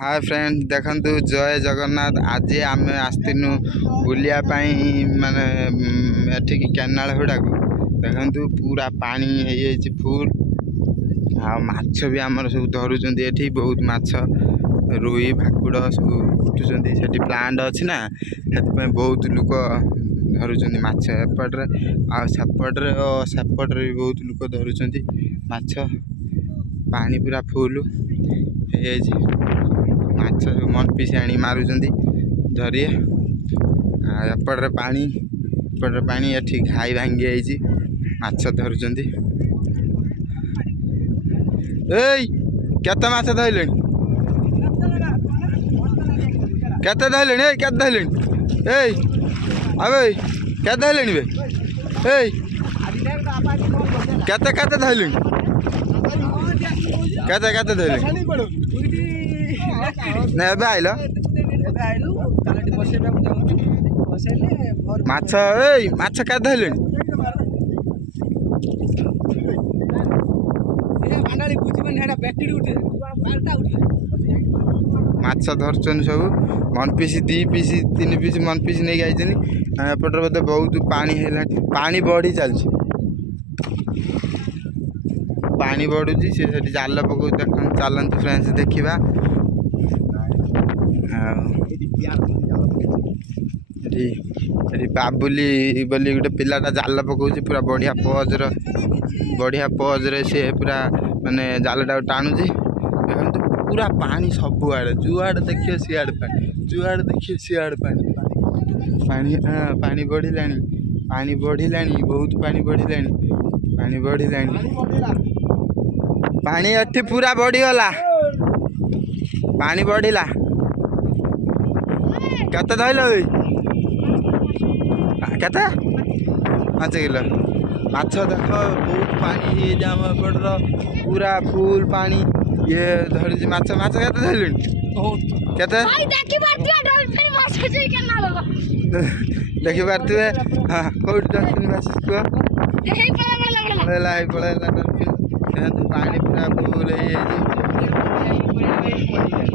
Hi friend देखंतु जय जगन्नाथ। आज आम आसनु बुलिया माने एठिक केनाल हुड़ा को देखंतु पूरा पानी है फुल आ माछ भी आमर सब धरुचंदी। एठी बहुत माछ रुई भाकुड़ सब उठुचंदी। सेठी प्लांट अछि ना सेति बहुत लोक धरुचंदी माछ। एपटरे आ सेपटरे भी बहुत लोक धरुचंदी माछ। पानी पूरा फुल है माछ मन पिसी आनी मारुचंदी झरिए। एपटरे पानी एठी घाई भांगी आइछि माछ धरुचंदी। एई केते माछ धइलेन केते धइलेन ए केते धइलेन एई अबे केते धइलेन बे एई केते केते धइलेन केते केते धइलेन ना एबे आइलो माछ एई माछ केते धइलेन माछ धरचन सब मन पीस 2 पीस 3 पीस मन पीस नहीं गई। एपटर बोधे बहुत पानी है पानी बढ़ी चलती पानी बढ़ुची से जाल पकड़ देख चलतु फ्रेंड्स देखा बाबुली बोली गोटे पिलाटा जाल पकाउची पूरा बढ़िया पजरे सी पूरा माने जालटा टाणुची। देखो पूरा पानी सबुआड़े जुआड़े देखिए सियाड़े पानी जुआड़े देखिए सियाड़े पानी पानी पानी बढ़िलानी बहुत पानी बढ़िलानी पानी एठी पूरा बढ़ीगला पानी बढ़िला। केते धइल केते 5 किलो माछ देख बहुत पानी पूरा फुल पानी ये धरी माछ माछ केते धइलुन केते देखि पारथुए हां कोड डॉल्फिन माछ को पळेला डॉल्फिन पानी पूरा फुल है।